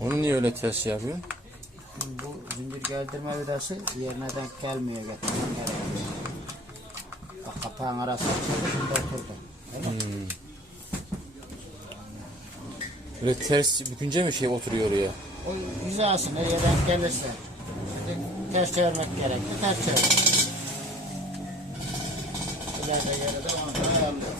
Onu niye öyle ters şey yapıyorsun? Bu zincir geldirme vidası yerine denk gelmiyor getirmek gerekiyor. Bak kapağın arası açıldı şimdi oturdu. Değil mi? Hmm. Böyle ters bükünce mi şey oturuyor oraya? O hizası nereye denk gelirse. Şimdi ters çevirmek gerekiyor. Ters çevir. İleride geride onu da ayarlıyor.